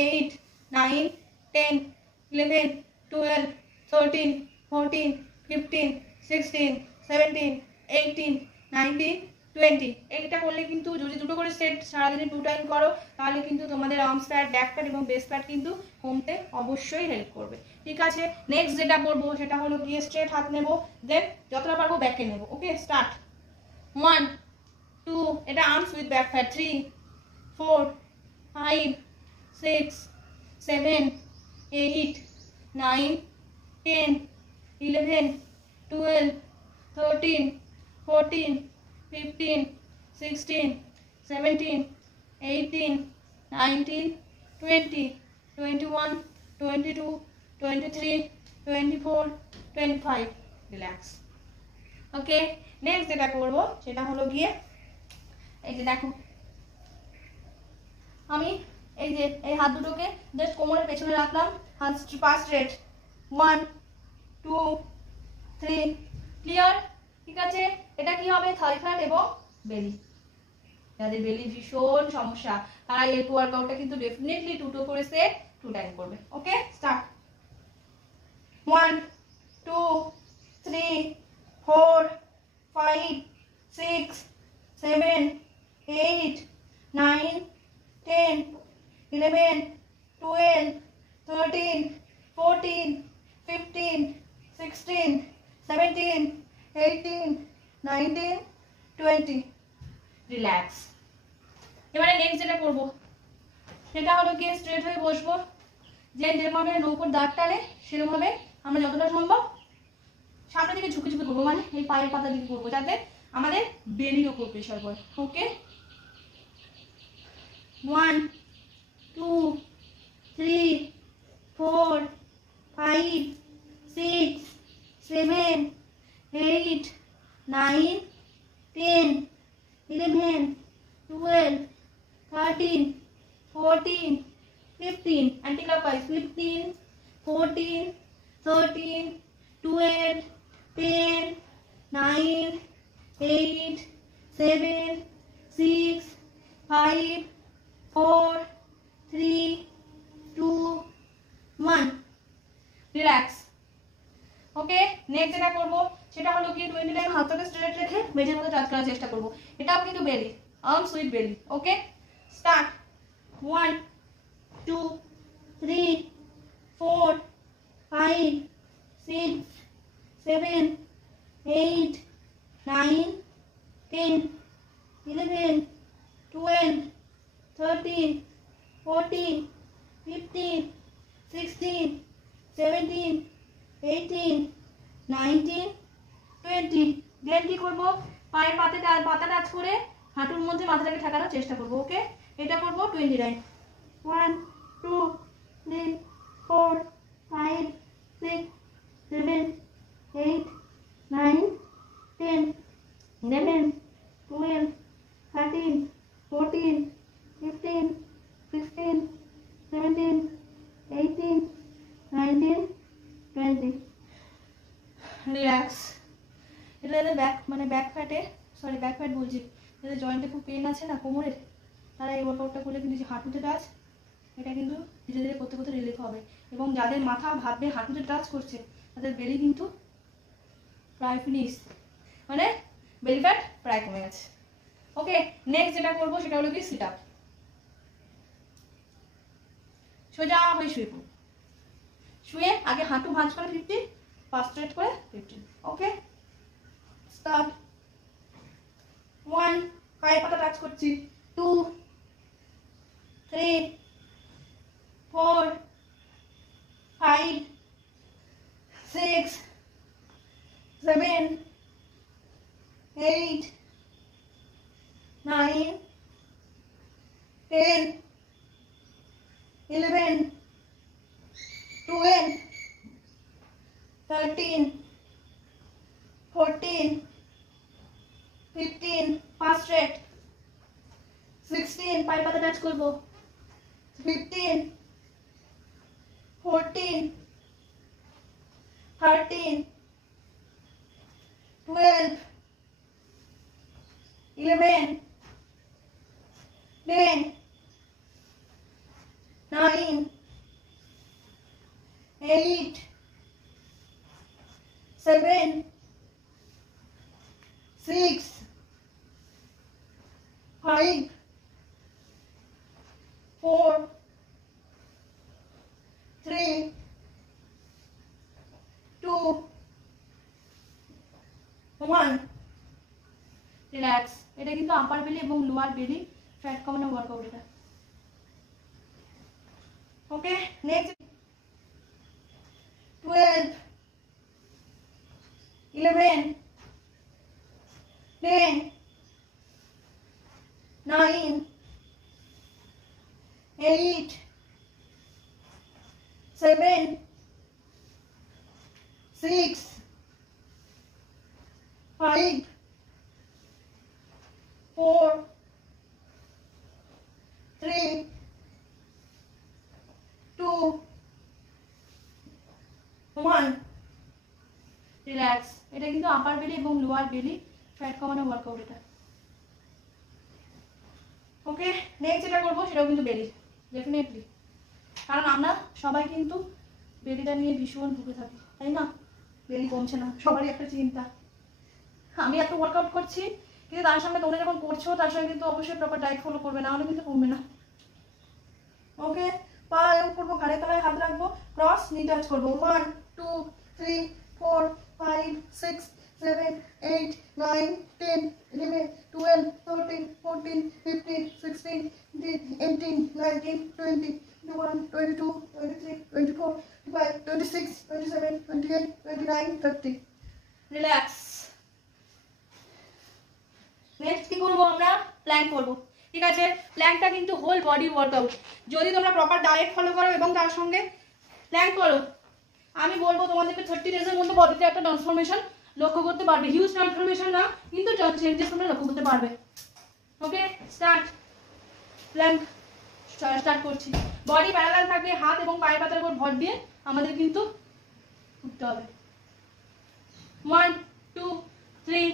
8, 9, 10, 11, 12, 13, 14, 15, 16, 17, 18, 19, 20। এইটা করলে কিন্তু যদি দুটো করে সেট সারাদিনে 2 টাইম করো তাহলে কিন্তু তোমাদের আর্মস ফ্যাট, ব্যাক ফ্যাট এবং বেস ফ্যাট কিন্তু কমতে অবশ্যই হেল্প করবে। ঠিক আছে, নেক্সট যেটা করবো সেটা হলো গিয়ে স্ট্রেট হাত নেব, দেন যতটা পারবো ব্যাকে নেব। ওকে, স্টার্ট। 1, 2, এটা arms with back fat. 3, 4, 5, 6, 7, 8, 9, 10, 11, 12, 13, 14, 15, 16, 17, 18, 19, 20, 21, 22, 23, 24, 25। Relax. Okay, next যেটা করবো সেটা হলো গিয়ে এই যে দেখো আমি এই যে এই হাত দুটোকে জাস্ট কোমরের পেছনে রাখলাম, হাত পা স্ট্রেট। 1, 2, 3, ক্লিয়ার? ঠিক আছে, এটা কি হবে? থাই ফ্যাট এবং বেলি। যাদের বেলি ভীষণ সমস্যা তারা এই ওয়ার্কআউটটা কিন্তু ডেফিনেটলি 2 করে সেট 2 টাইম করবে। ওকে, স্টার্ট। 1, 2, 3, 4, 5, 6, 7, 8, 9, 10, 11, 12, 13, 14, 15, 16, 17, 18, 19, 20। রিল্যাক্স। এবারে নেক্সট যেটা করবো সেটা হলো গিয়ে স্ট্রেট হয়ে বসবো, যেভাবে নৌকোর দাঁড় টানে সেরকমভাবে আমরা যতটা সম্ভব সামনের দিকে ঝুঁকে ঝুঁকে করবো, মানে এই পায়ের পাতা দিকে করবো যাতে আমাদের বেলির ওপর প্রেশার পড়ে। ওকে, 1, 2, 3, 4, 5, 6, 7, 8, 9, 10, 11, 12, 13, 14, 15, anti-clockwise, 15, 14, 13, 12, 10, 9, 8, 7, 6, 5, 4, 3, 2, 1। রিল্যাক্স। ওকে, নেক্সট যেটা করবো সেটা হলো কি 20 টাইম হাতটাকে স্ট্রেট রেখে মেঝের মধ্যে টাচ করার চেষ্টা করবো। এটাও কিন্তু বেলি, আর্মস উইথ বেলি। ওকে, স্টার্ট। 1, 2, 3, 4, 5, 6, 7, 8, 9, 10, 11, 12, 13, 14, 15, 16, 17, 18, 19, 20। দেন কি করবো? পায়ের পাতা টাচ করে হাঁটুর মধ্যে মাথাটাকে ঠেকানোর চেষ্টা করবো। ওকে, এটা করবো 20 টাইম। 1, 2, 3, 4, 5, 6, 7, 8, 9, 10, 11, 12, 13, 14, 15, 16, 17, 18, 19, 20। রিল্যাক্স। এটা যাদের ব্যাক ফ্যাট বলছি, যাদের জয়েন্টে খুব পেন আছে না কোমরের, তারা এই ওয়ার্কআউটটা করলে কিন্তু হাঁটুতে টাচ, এটা কিন্তু ধীরে ধীরে করতে করতে রিলিফ হবে। এবং যাদের মাথা ভাববে হাঁটুতে টাচ করছে তাদের বেলি কিন্তু প্রায় ফিনিশ, মানে বেলি ফ্যাট প্রায় কমে গেছে। ওকে, নেক্সট যেটা করবো সেটা হলো কি সিট আপ। সোজা হয়ে শুয়ে পড়ো, শুয়ে আগে হাঁটু ভাঁজ করে 50, পা স্ট্রেট করে 15। ওকে, স্টার্ট। 1, পায়ের পাতা টাচ করছি। 2, 3, 4, 5, 6, 7, 8, 9, 10, 11, 12, 13, 14, 15, ফার্স্ট স্ট্রেট। 16, পায়ের পাতা টাচ করবো। 15, 14, 13, 12, 11, 10, 9, 1 রিল্যাক্স। এটা কিন্তু আপার বেলি এবং লোয়ার বেলি ফ্যাট কমানো ওয়ার্কআউট এটা। ওকে, নেক্সট 12 11 10 9 8 7 6 5 4 3 2 1 রিল্যাক্স। এটা কিন্তু আপার বেলি এবং লোয়ার বেলি ফ্যাট কমানো ওয়ার্কআউট এটা। ওকে, নেক্সট যেটা করবো সেটাও কিন্তু বেলি, ডেফিনেটলি, কারণ আমরা সবাই কিন্তু বেলিটা নিয়ে ভীষণ ভুগে থাকি, তাই না? বেলি কমছে না, সবারই একটা চিন্তা। আমি এত ওয়ার্কআউট করছি, কিন্তু তার সঙ্গে তোমরা যখন করছো তার সঙ্গে কিন্তু অবশ্যই প্রপার ডায়েট ফলো করবে, না হলে কিন্তু কমবে না। ওকে, পা এরকম করবো, ঘাড়ে তলায় হাত রাখবো, ক্রস নি টাচ করবো। 1 2 3 4 5 6 7 8 9 10 11 12 13 14 15 16 18 19 20 21 22 23 24 25 26 27 28 29 30 রিল্যাক্স। নেক্সট কি করবো আমরা? প্ল্যাঙ্ক করবো, ঠিক আছে? প্ল্যাঙ্কটা কিন্তু হোল বডি ওয়ার্কআউট। যদি তোমরা প্রপার ডায়েট ফলো করো এবং তার সঙ্গে প্ল্যাঙ্ক করো, আমি বলবো তোমাদেরকে 30 ডেজের মধ্যে বডিতে একটা ট্রান্সফরমেশন লক্ষ্য করতে পারবে। হিউজ ট্রান্সফরমেশন না, কিন্তু চেঞ্জেস তোমরা লক্ষ্য করতে পারবে। ওকে, স্টার্ট। প্ল্যাঙ্ক স্টার্ট করছি। বডি প্যারালাল থাকবে, হাত এবং পায়ের পাতার উপর ভর দিয়ে আমাদের কিন্তু উঠতে হবে। 1 2 3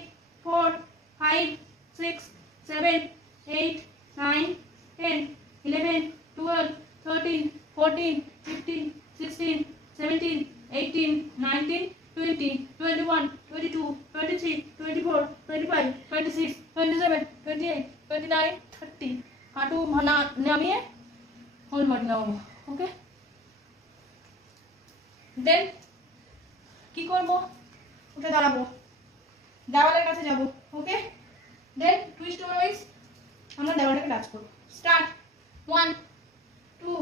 4 5 6 7 8 9 10 11 12 13 14 15 16 17 18 19 20 21 22 23 24 25 26 27 28 29 30 হাঁটু নামিয়ে হোল বডি নামাবো। ওকে, দেন কি করবো? উঠে দাঁড়াবো, দেওয়ালের কাছে যাবো। ওকে, দেন টুইস্ট ওয়াইজ আমরা দেওয়ালটাকে টাচ করবো। স্টার্ট। 1 2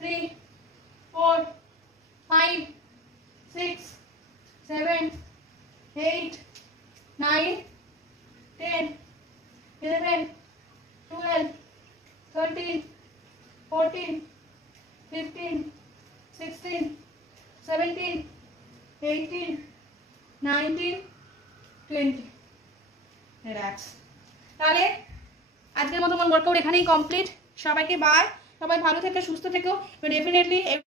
3 4 5 6 7 8 9 10 11 12 13 14 15 16 17 18 19 20 রিল্যাক্স। তাহলে আজকের মতো আমার ওয়ার্কআউট এখানেই কমপ্লিট। সবাইকে বাই, সবাই ভালো থেকো, সুস্থ থেকো। ডেফিনেটলি